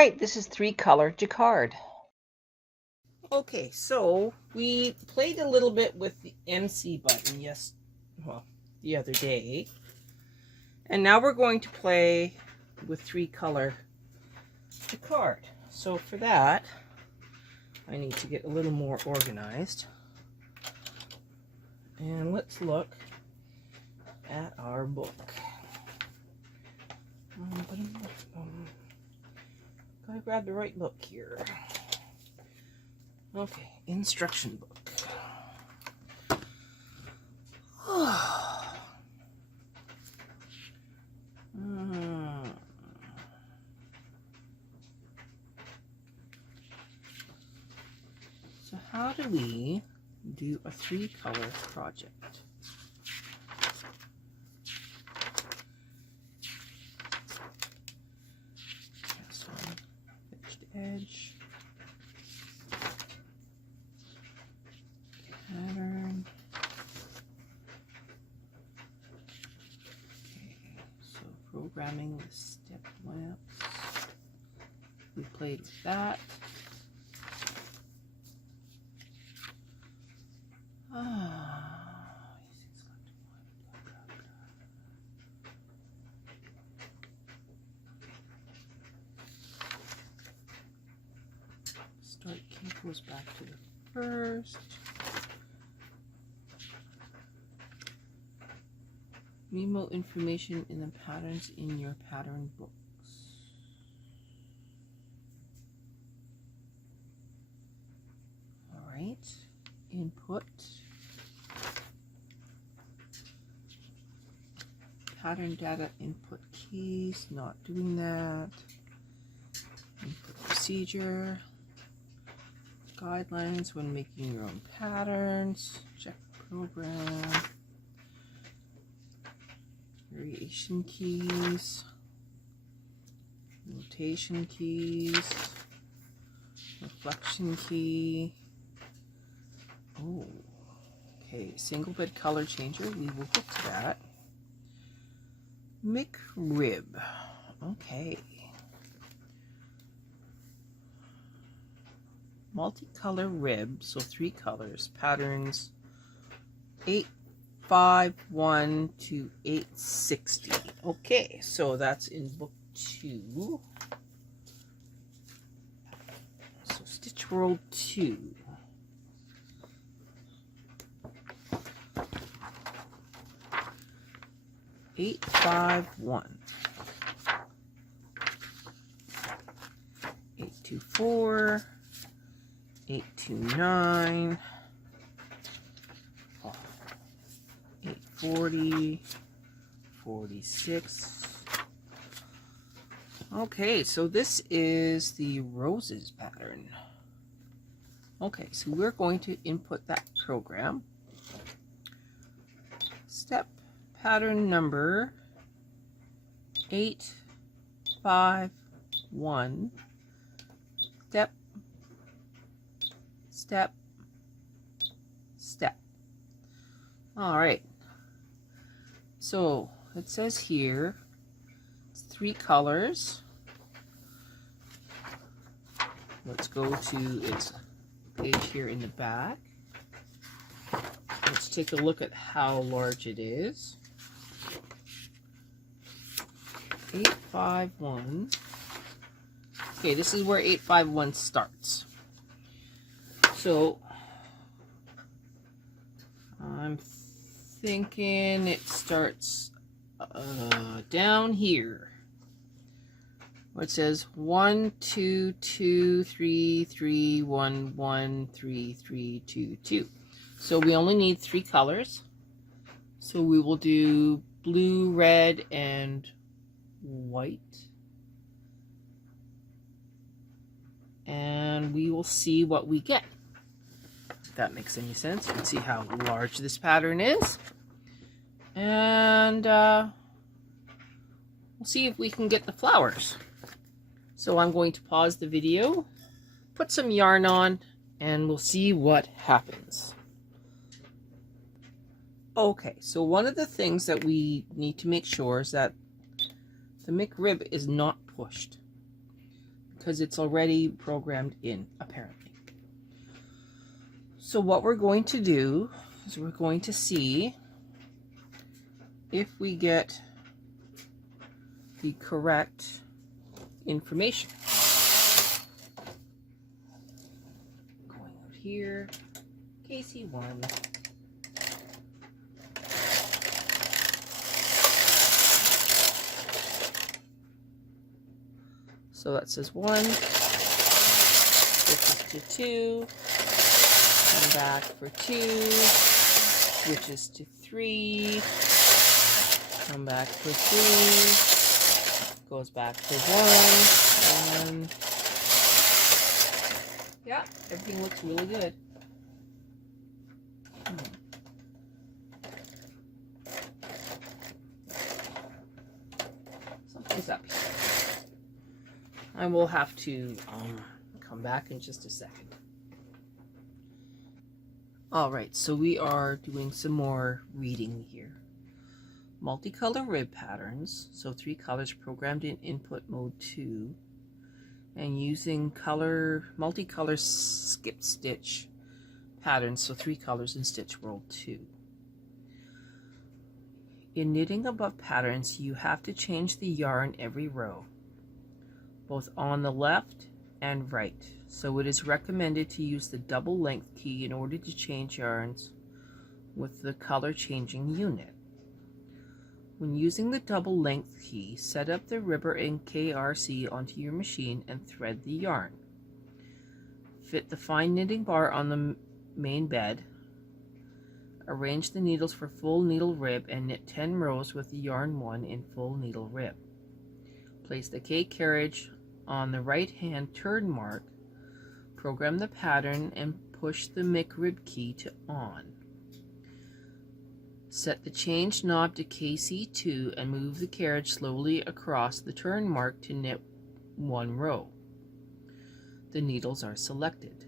right, this is 3-color jacquard. Okay, so we played a little bit with the MC button, the other day. And now we're going to play with 3-color jacquard. So for that, I need to get a little more organized. And let's look at our book. Gotta grab the right book here. Okay, instruction book. So how do we do a 3-color project? This one, edge to edge. Pattern. Okay, so programming the step lamps. We played with that. Start key goes back to the first. Memo information in the patterns in your pattern books. All right, input. Pattern data input keys, not doing that. Input procedure. Guidelines when making your own patterns. Check program. Variation keys. Notation keys. Reflection key. Oh, okay. Single bed color changer. We will get to that. McRib. Okay. Multicolor rib, so 3 colors. Patterns 851 to 860. Okay, so that's in book 2. So Stitch World 2. Eight, 5, 1. 824. 829, 840, 46. Okay, so this is the roses pattern. Okay, so we're going to input that program. Step pattern number 851. Step, step, step. All right. So it says here, it's 3 colors. Let's go to its page here in the back. Let's take a look at how large it is. 851. Okay, this is where 851 starts. So I'm thinking it starts down here where it says 1 2 2 3 3 1 1 3 3 2 2. So we only need 3 colors. So we will do blue, red, and white. And we will see what we get. If that makes any sense. You can see how large this pattern is. And we'll see if we can get the flowers. So I'm going to pause the video, put some yarn on, and we'll see what happens. Okay, so one of the things that we need to make sure is that the McRib is not pushed. because it's already programmed in, apparently. So what we're going to do is we're going to see if we get the correct information. Going out here, KC1. So that says 1, switches to 2, come back for 2, switches to 3, come back for 3, goes back to 1, and yeah, everything looks really good. Something's up here. I will have to come back in just a second. All right, so we are doing some more reading here. Multicolor rib patterns, so 3 colors programmed in input mode 2, and using multicolor skip stitch patterns, so 3 colors in stitch world 2. In knitting above patterns, you have to change the yarn every row, both on the left and right. So it is recommended to use the double length key in order to change yarns with the color changing unit. When using the double length key, set up the ribber in KRC onto your machine and thread the yarn. Fit the fine knitting bar on the main bed. Arrange the needles for full needle rib and knit 10 rows with the yarn 1 in full needle rib. Place the K carriage on the right hand turn mark, program the pattern and push the McRib key to on. Set the change knob to KC2 and move the carriage slowly across the turn mark to knit 1 row. The needles are selected.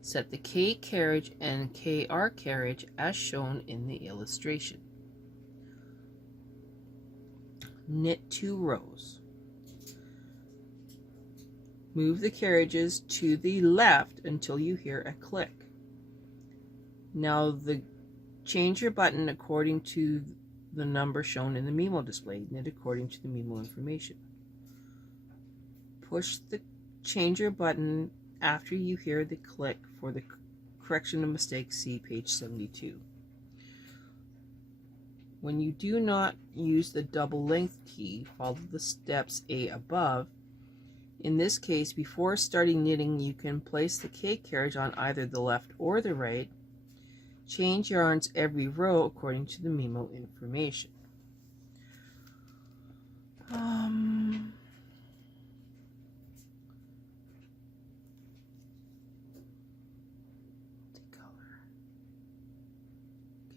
Set the K carriage and KR carriage as shown in the illustration. Knit 2 rows. Move the carriages to the left until you hear a click. Now change your button according to the number shown in the memo display. Knit according to the memo information. Push the changer button after you hear the click for the correction of mistakes. See page 72. When you do not use the double length key, follow the steps A above. In this case, before starting knitting, you can place the K carriage on either the left or the right. Change yarns every row according to the memo information. Color.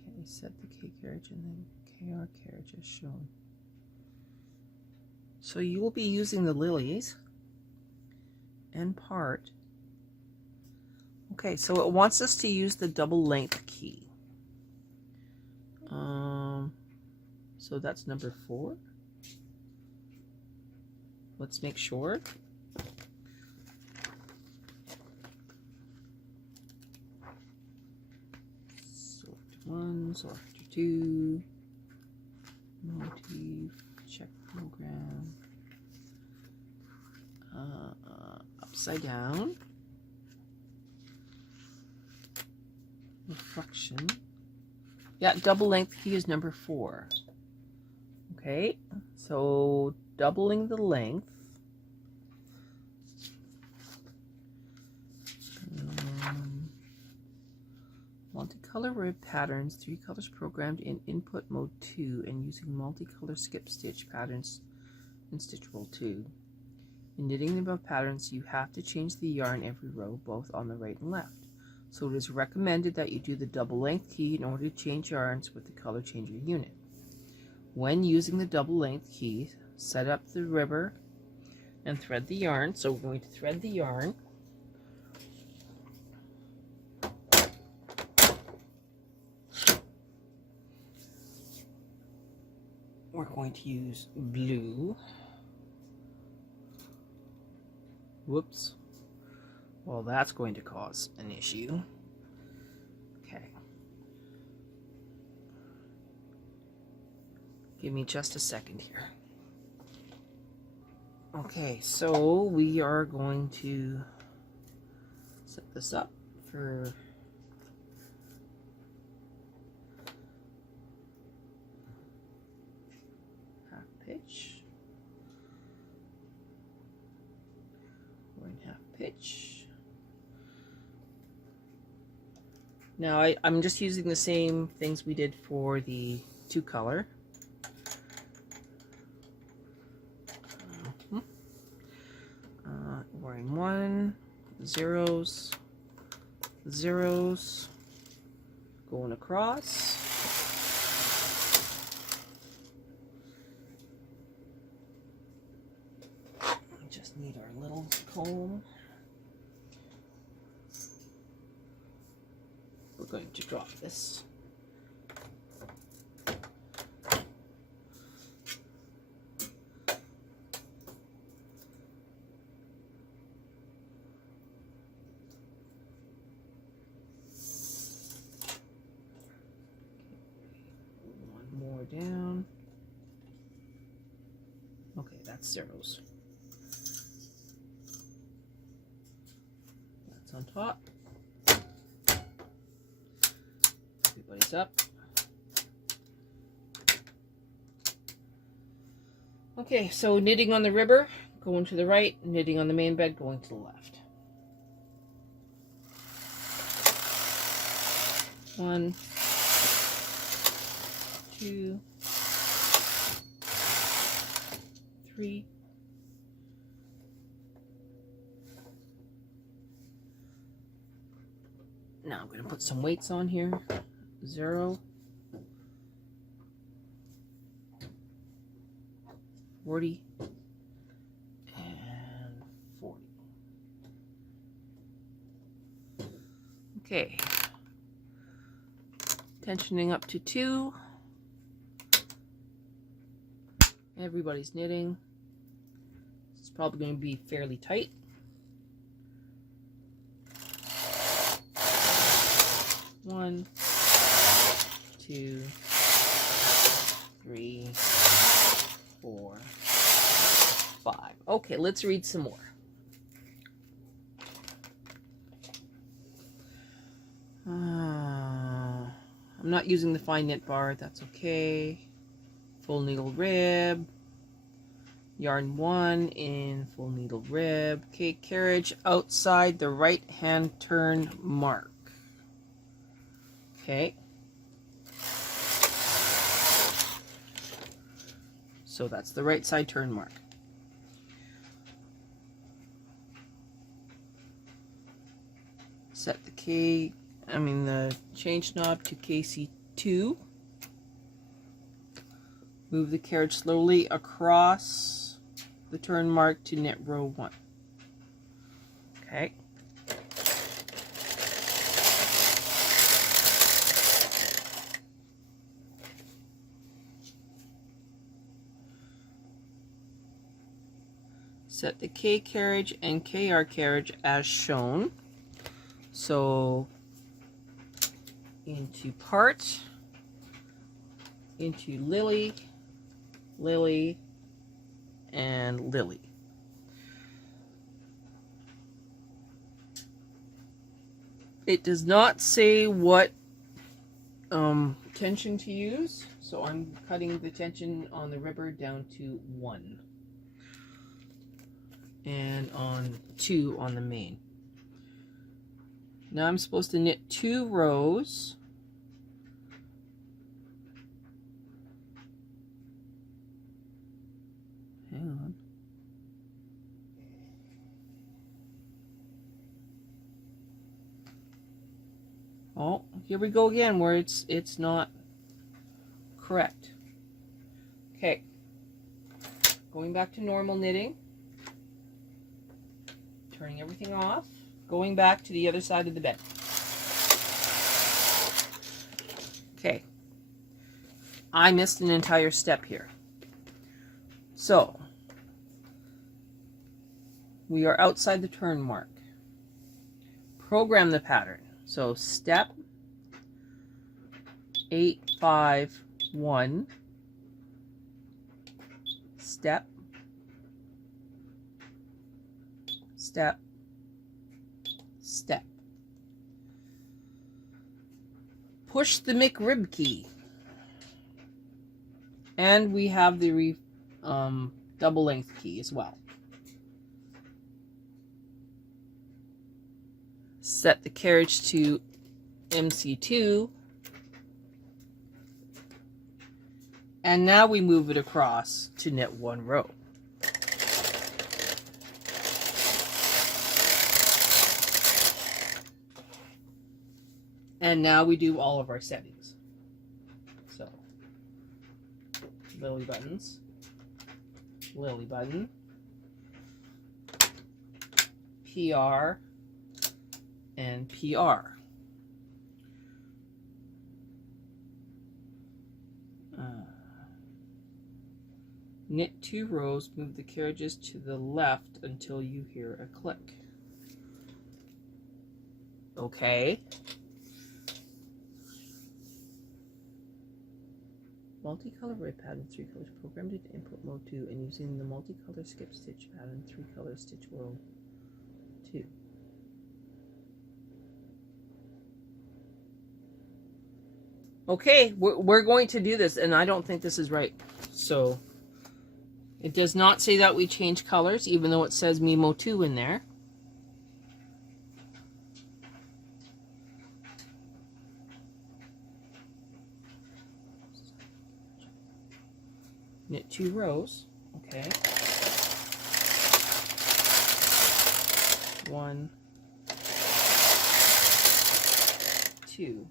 Okay, set the K carriage and then KR carriage as shown. So you will be using the lilies and part. Okay, so it wants us to use the double length key. So that's number 4. Let's make sure. Select 1, select 2, motif, check program, upside down, reflection. Yeah, double length key is number 4. Okay, so doubling the length. Multicolor rib patterns, 3 colors programmed in input mode 2 and using multicolor skip stitch patterns in stitch roll 2. In knitting the above patterns, you have to change the yarn every row, both on the right and left. So it is recommended that you do the double length key in order to change yarns with the color changer unit. When using the double length key, set up the ribber and thread the yarn. So we're going to thread the yarn. We're going to use blue. Whoops. Well, that's going to cause an issue. Okay. Give me just a second here. Okay, so we are going to set this up for half pitch. We're in half pitch. Now I'm just using the same things we did for the 2-color. Wearing 1, zeros, zeros, going across. We just need our little comb. We're going to drop this. Down. Okay, that's zeros. That's on top. Everybody's up. Okay, so knitting on the ribber, going to the right, knitting on the main bed, going to the left. 1, 2, 3, 4. Now I'm going to put some weights on here. 0, 40, and 40. Okay. Tensioning up to 2. Everybody's knitting. It's probably going to be fairly tight. 1, 2, 3, 4, 5. Okay, let's read some more. I'm not using the fine knit bar, that's okay. Full needle rib, yarn 1 in full needle rib, okay, carriage outside the right hand turn mark. Okay, so that's the right side turn mark. Set the the change knob to KC2. Move the carriage slowly across the turn mark to knit row 1. Okay. Set the K carriage and KR carriage as shown. So into part, into Lily, Lily, and Lily. It does not say what tension to use, so I'm cutting the tension on the ribber down to 1 and on 2 on the main. Now I'm supposed to knit 2 rows. Hang on. Oh, here we go again where it's not correct. Okay. Going back to normal knitting. Turning everything off. Going back to the other side of the bed. Okay. I missed an entire step here. So, We are outside the turn mark. Program the pattern. So step 8, 5, 1, step, step, step. Push the McRib key. And we have the double length key as well. Set the carriage to MC2. And now we move it across to knit 1 row. And now we do all of our settings. So, lily buttons, lily button, PR, and PR. Knit 2 rows, move the carriages to the left until you hear a click. Okay. Multicolor red pattern, 3 colors, programmed into input mode 2, and using the multicolor skip stitch pattern, 3 color stitch row 2. Okay, we're going to do this, and I don't think this is right. So, it does not say that we change colors, even though it says Memo 2 in there. Knit 2 rows, okay. 1, 2.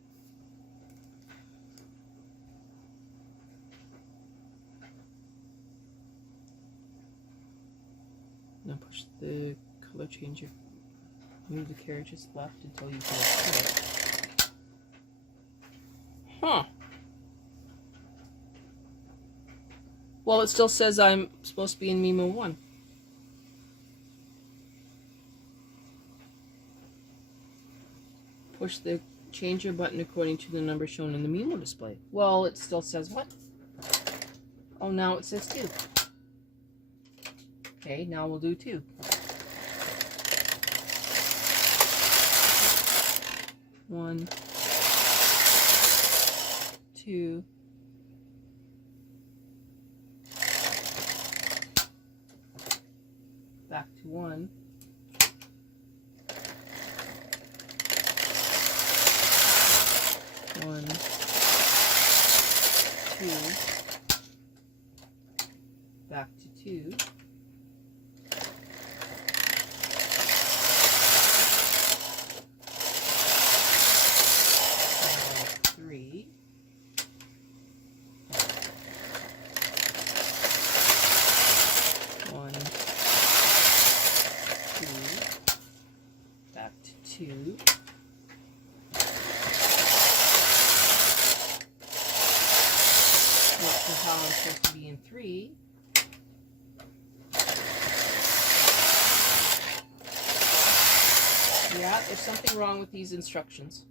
Now push the color changer. Move the carriages left until you hear a click. Huh. Well, it still says I'm supposed to be in Memo 1. Push the changer button according to the number shown in the Memo display. Well, it still says what? Oh, now it says 2. Okay, now we'll do 2. 1, 2. Back to 1. 1, 2. Back to 2. 3. 1, 2. Back to 2. Look for how I'm supposed to be in 3. Yeah, there's something wrong with these instructions.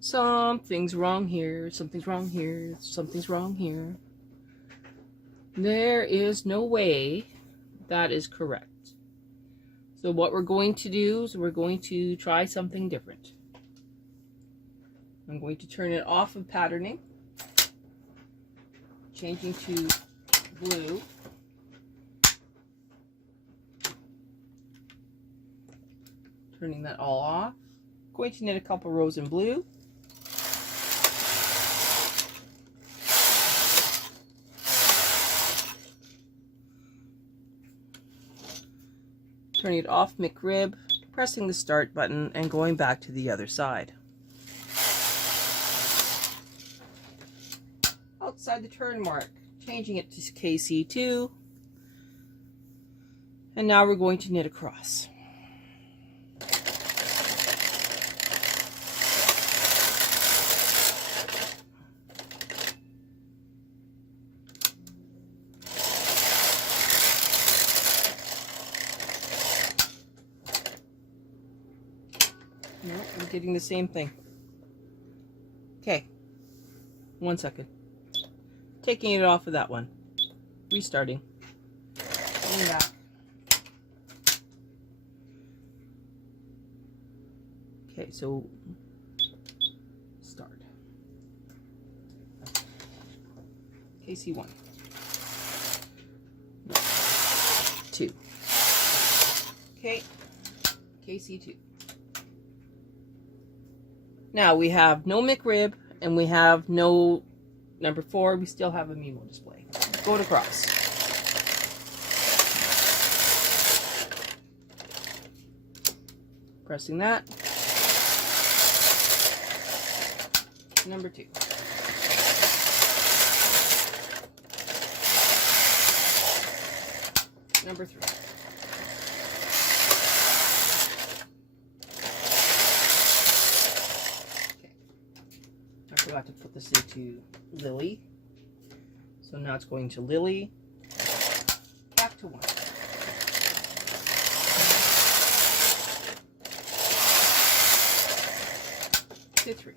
Something's wrong here, something's wrong here, something's wrong here. There is no way that is correct. So what we're going to do is we're going to try something different. I'm going to turn it off of patterning, changing to blue. Turning that all off. Going to knit a couple rows in blue. Turning it off McRib, pressing the start button, and going back to the other side. inside the turn mark, changing it to KC2. And now we're going to knit across. No, I'm getting the same thing. Okay, 1 second. Taking it off of that one. Restarting. Going back. Okay, so start. KC1. 2. Okay, KC2. Now we have no McRib and we have no number 4. We still have a Mimo display. Go to cross. Pressing that. Number 2. Number 3. I forgot to put this into Lily. So now it's going to Lily. Back to 1. To 3.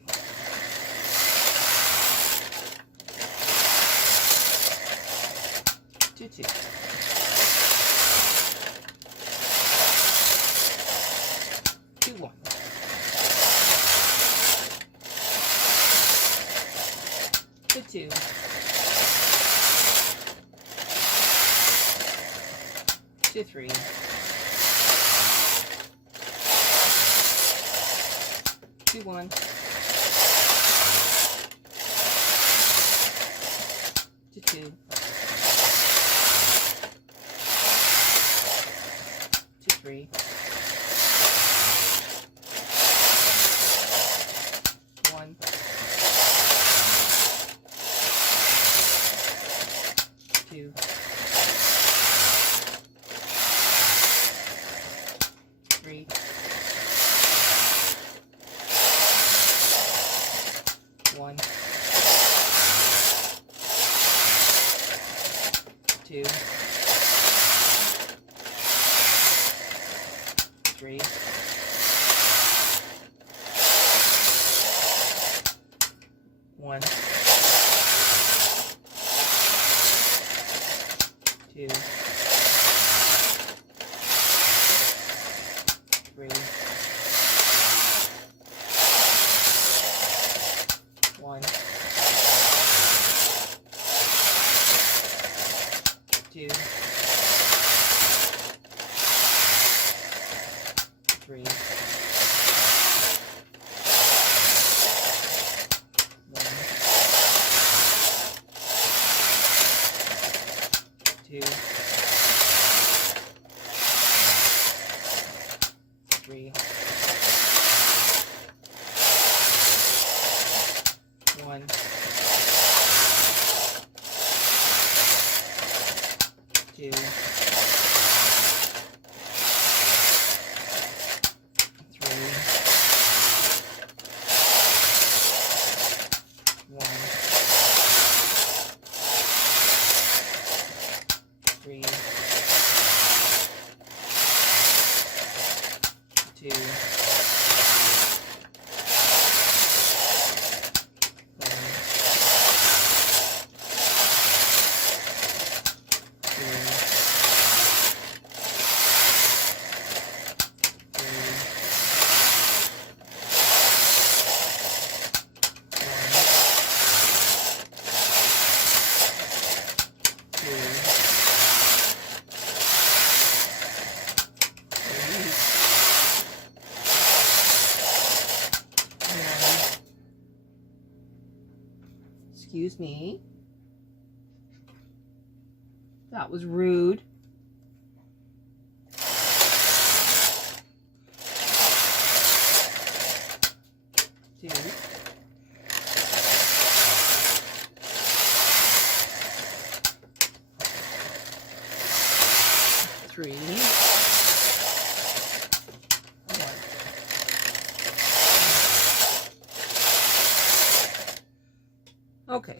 To 2. To 1. To 2. To 3. To 1. To 2. To 3. 1. 2. 3. 1. 2. 3. 1. 2. 3. 1. 2. 3. 1. 2. 3. 1. 2. 3. 2. 1. Excuse me. That was rude. 2. 3. Okay,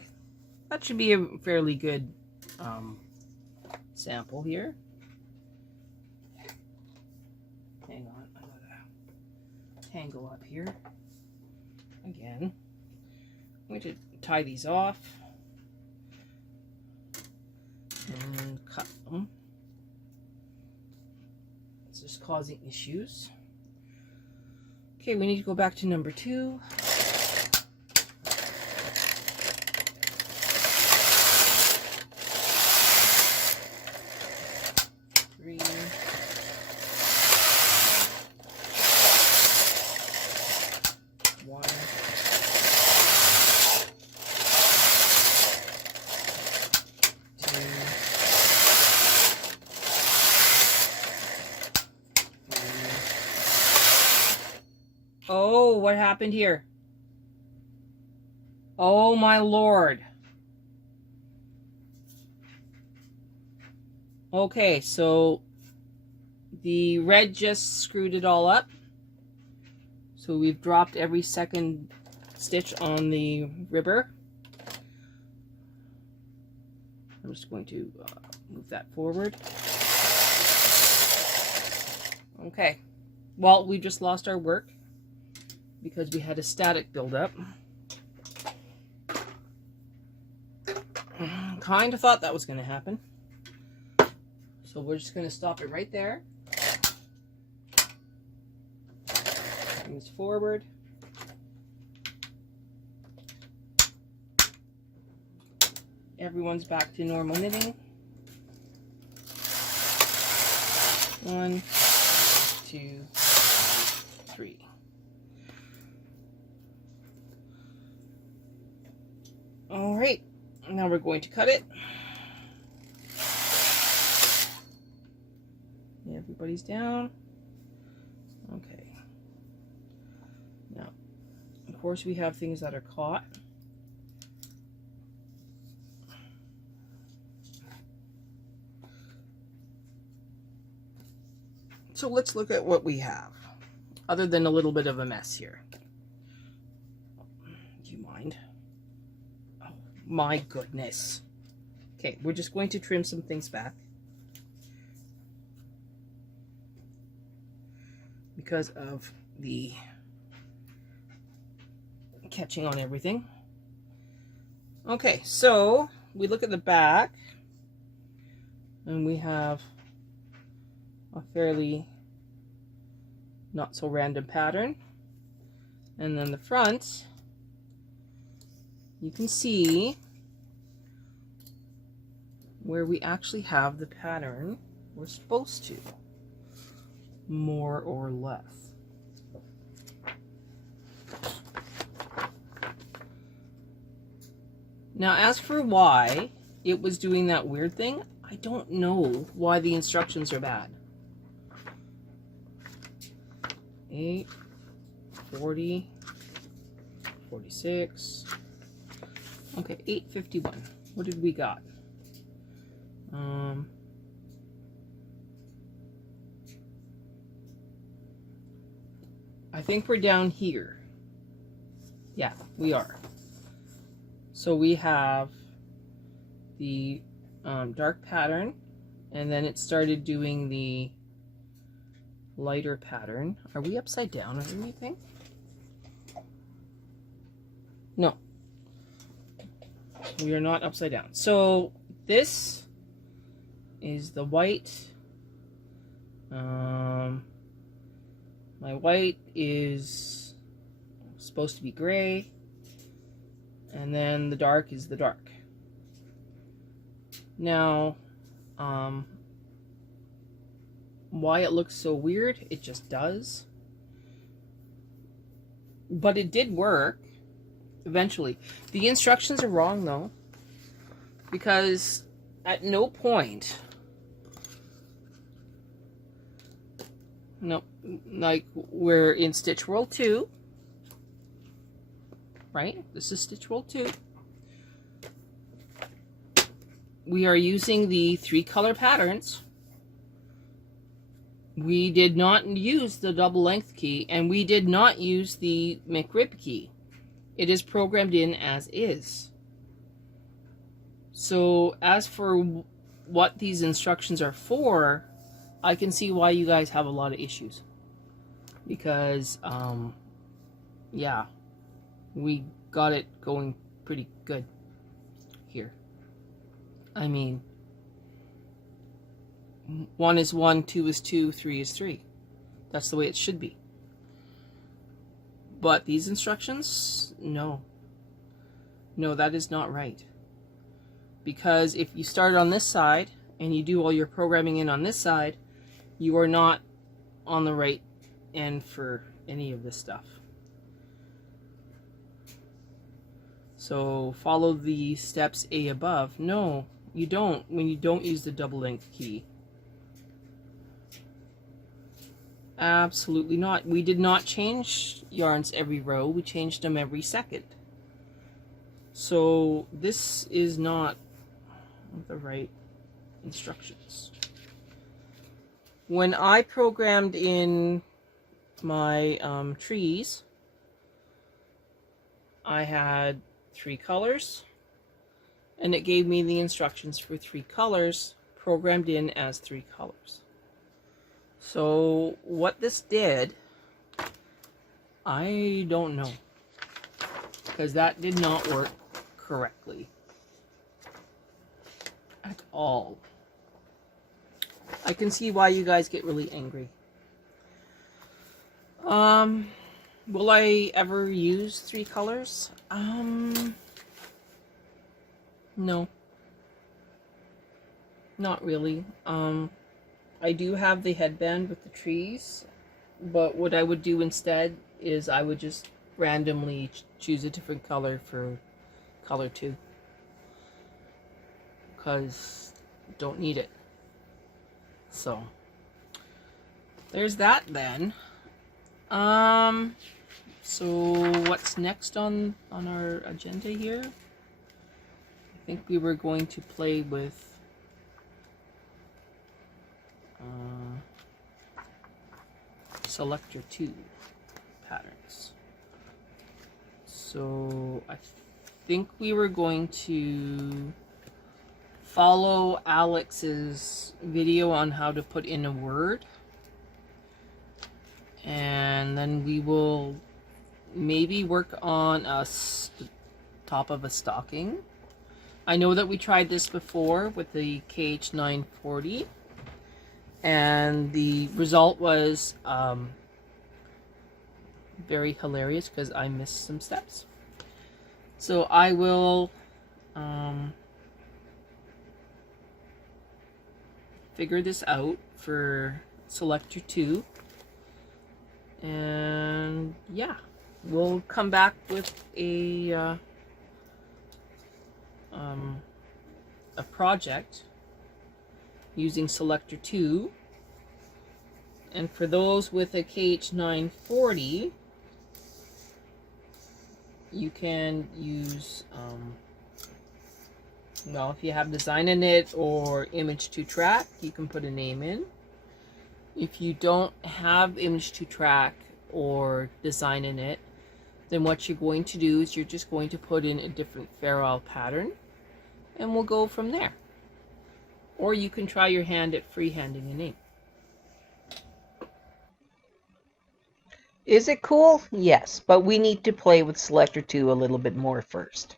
that should be a fairly good sample here. Hang on, I'm gonna tangle up here again. I'm going to tie these off and cut them. It's just causing issues. Okay, we need to go back to number 2. Oh, what happened here? Oh my lord. Okay, so the red just screwed it all up. So we've dropped every second stitch on the ribber. I'm just going to move that forward. Okay, well, we just lost our work because we had a static buildup. Kind of thought that was going to happen. So we're just going to stop it right there. Bring this forward. Everyone's back to normal knitting. 1, 2, 3. All right, now we're going to cut it. Everybody's down. Okay. Now, of course, we have things that are caught. So let's look at what we have, other than a little bit of a mess here. Do you mind? Oh, my goodness. Okay, we're just going to trim some things back because of the catching on everything. Okay, so we look at the back and we have a fairly not so random pattern, and then the front, you can see where we actually have the pattern we're supposed to, more or less. Now, as for why it was doing that weird thing, I don't know why the instructions are bad. 8, 40, 46. Okay, 851. What did we got? I think we're down here. Yeah, we are. So we have the dark pattern, and then it started doing the lighter pattern. Are we upside down or anything? No, we are not upside down. So this is the white. My white is supposed to be gray, and then the dark is the dark. Now, why it looks so weird, it just does. But it did work eventually. The instructions are wrong though, because at no point, no, like we're in Stitch World 2, right? This is Stitch World 2. We are using the 3 color patterns. We did not use the double length key, and we did not use the McRib key. It is programmed in as is. So as for what these instructions are for, I can see why you guys have a lot of issues. Because, yeah, we got it going pretty good here. I mean, 1 is 1, 2 is 2, 3 is 3. That's the way it should be. But these instructions, no. No, that is not right. Because if you start on this side and you do all your programming in on this side, you are not on the right end for any of this stuff. So follow the steps A above. No, you don't when you don't use the double length key. Absolutely not. We did not change yarns every row. We changed them every second. So this is not the right instructions. When I programmed in my trees, I had 3 colors, and it gave me the instructions for 3 colors programmed in as 3 colors. So what this did, I don't know, because that did not work correctly at all. I can see why you guys get really angry. Will I ever use 3 colors? No. Not really. I do have the headband with the trees, but what I would do instead is I would just randomly choose a different color for color 2. Because don't need it. So there's that then. So what's next on our agenda here? I think we were going to play with selector 2 patterns. So I think we were going to follow Alex's video on how to put in a word, and then we will maybe work on a top of a stocking. I know that we tried this before with the KH940, and the result was very hilarious because I missed some steps. So I will figure this out for selector 2, and yeah, we'll come back with a project using selector 2. And for those with a KH940, you can use well, if you have design in it or image to track, you can put a name in. If you don't have image to track or design in it, then what you're going to do is you're just going to put in a different ferrule pattern, and we'll go from there. Or you can try your hand at freehanding a name. Is it cool? Yes, but we need to play with selector 2 a little bit more first.